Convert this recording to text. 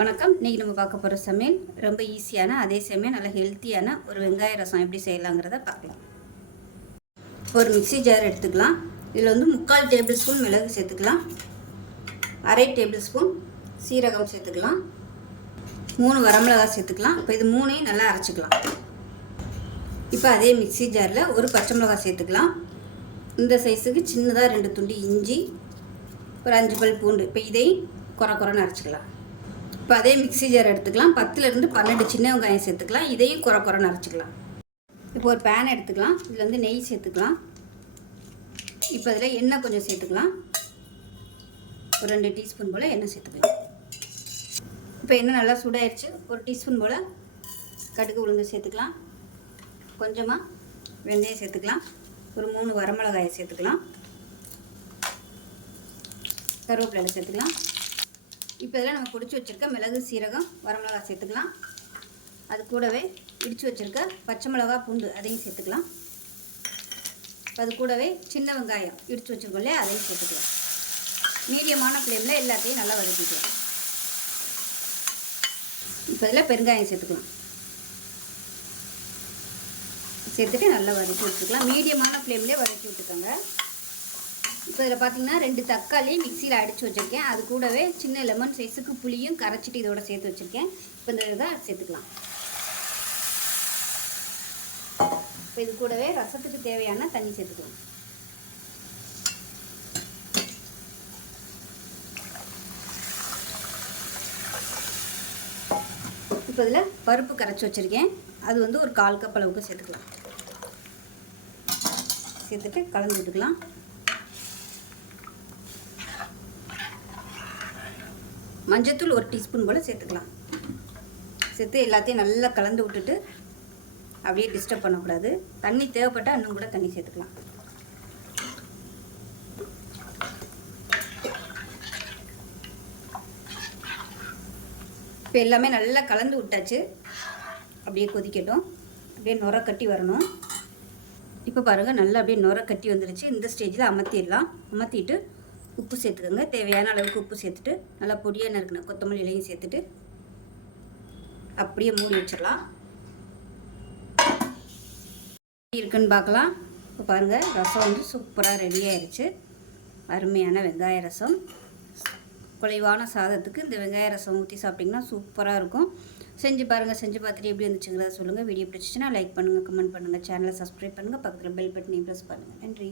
வணக்கம். இன்றைக்கி நம்ம பார்க்க போகிற சமையல் ரொம்ப ஈஸியான அதே சமயம் நல்ல ஹெல்த்தியான ஒரு வெங்காய ரசம் எப்படி செய்யலாங்கிறத பார்க்கலாம். ஒரு மிக்ஸி ஜார் எடுத்துக்கலாம். இதில் வந்து 3/4 டேபிள் ஸ்பூன் மிளகு சேர்த்துக்கலாம், 1/2 டேபிள் ஸ்பூன் சீரகம் சேர்த்துக்கலாம், 3 வரமிளகாய் சேர்த்துக்கலாம். இப்போ இது 3ஐயும் நல்லா அரைச்சிக்கலாம். இப்போ அதே மிக்ஸி ஜாரில் ஒரு பச்சை மிளகாய் சேர்த்துக்கலாம். இந்த சைஸுக்கு சின்னதாக 2 துண்டு இஞ்சி, ஒரு 5 பல் பூண்டு. இப்போ இதையும் குறைன்னு அரைச்சிக்கலாம். இப்போ அதே மிக்ஸி ஜார் எடுத்துக்கலாம். 10லேருந்து 12 சின்ன வெங்காயம் சேர்த்துக்கலாம். இதையும் குறைன்னு அரைச்சிக்கலாம். இப்போ ஒரு பேன் எடுத்துக்கலாம். இதில் வந்து நெய் சேர்த்துக்கலாம். இப்போ இதில் எண்ணெய் கொஞ்சம் சேர்த்துக்கலாம். ஒரு 2 டீஸ்பூன் போல் எண்ணெய் சேர்த்துக்கலாம். இப்போ எண்ணெய் நல்லா சூடாயிருச்சு. ஒரு டீஸ்பூன் போல் கடுகு உளுந்து சேர்த்துக்கலாம். கொஞ்சமாக வெந்தயம் சேர்த்துக்கலாம். ஒரு 3 வரமிளகாயை சேர்த்துக்கலாம். கருவேப்பிலை சேர்த்துக்கலாம். இப்போ இதில் நம்ம பிடிச்சி வச்சுருக்க மிளகு, சீரகம், வரமிளகாய் சேர்த்துக்கலாம். அது கூடவே இடித்து வச்சுருக்க பச்சை மிளகா, பூண்டு அதையும் சேர்த்துக்கலாம். அது கூடவே சின்ன வெங்காயம் இடித்து வச்சுருக்கோம் இல்லையா, அதையும் சேர்த்துக்கலாம். மீடியமான ஃப்ளேமில் எல்லாத்தையும் நல்லா வதக்கிக்கலாம். இப்போ இதில் பெருங்காயம் சேர்த்துக்கலாம். சேர்த்துட்டு நல்லா வதக்கி விட்டுக்கலாம். மீடியமான ஃப்ளேம்லேயே வதக்கி விட்டுக்கோங்க. இப்போ இதில் பார்த்தீங்கன்னா 2 தக்காளி மிக்சியில் அடித்து வச்சுருக்கேன். அது கூடவே சின்ன லெமன் சைஸுக்கு புளியும் கரைச்சிட்டு இதோட சேர்த்து வச்சுருக்கேன். இப்போ இந்த இதை சேர்த்துக்கலாம். இப்போ இது கூடவே ரசத்துக்கு தேவையான தண்ணி சேர்த்துக்கலாம். இப்போ இதில் பருப்பு கரைச்சி வச்சுருக்கேன். அது வந்து ஒரு 1/4 கப் அளவுக்கு சேர்த்துக்கலாம். சேர்த்துட்டு கலந்து விட்டுக்கலாம். மஞ்சத்தூள் 1 டீஸ்பூன் போல் சேர்த்துக்கலாம். சேர்த்து எல்லாத்தையும் நல்லா கலந்து விட்டுட்டு அப்படியே டிஸ்டர்ப் பண்ணக்கூடாது. தண்ணி தேவைப்பட்டால் இன்னும் கூட தண்ணி சேர்த்துக்கலாம். இப்போ எல்லாமே நல்லா கலந்து விட்டாச்சு. அப்படியே கொதிக்கட்டும். அப்படியே நுர கட்டி வரணும். இப்போ பாருங்கள், நல்லா அப்படியே நுர கட்டி வந்துருச்சு. இந்த ஸ்டேஜில் அமர்த்திடலாம். அமர்த்திட்டு உப்பு சேர்த்துக்கோங்க. தேவையான அளவுக்கு உப்பு சேர்த்துட்டு நல்லா பொடியாக நறுக்கின கொத்தமல்லி இலையும் சேர்த்துட்டு அப்படியே மூடி வச்சிடலாம். இருக்குன்னு பார்க்கலாம். இப்போ பாருங்கள், ரசம் வந்து சூப்பராக ரெடி ஆயிடுச்சு. அருமையான வெங்காய ரசம். குறைவான சாதத்துக்கு இந்த வெங்காய ரசம் ஊற்றி சாப்பிட்டிங்கன்னா சூப்பராக இருக்கும். செஞ்சு பாருங்கள். செஞ்சு பார்த்துட்டு எப்படி இருந்துச்சுங்கிறத சொல்லுங்கள். வீடியோ பிடிச்சிச்சின்னா லைக் பண்ணுங்கள், கமெண்ட் பண்ணுங்கள், சேனலை சப்ஸ்கிரைப் பண்ணுங்கள், பக்கத்தில் பெல் பட்டனையும் ப்ரெஸ் பண்ணுங்கள். நன்றி.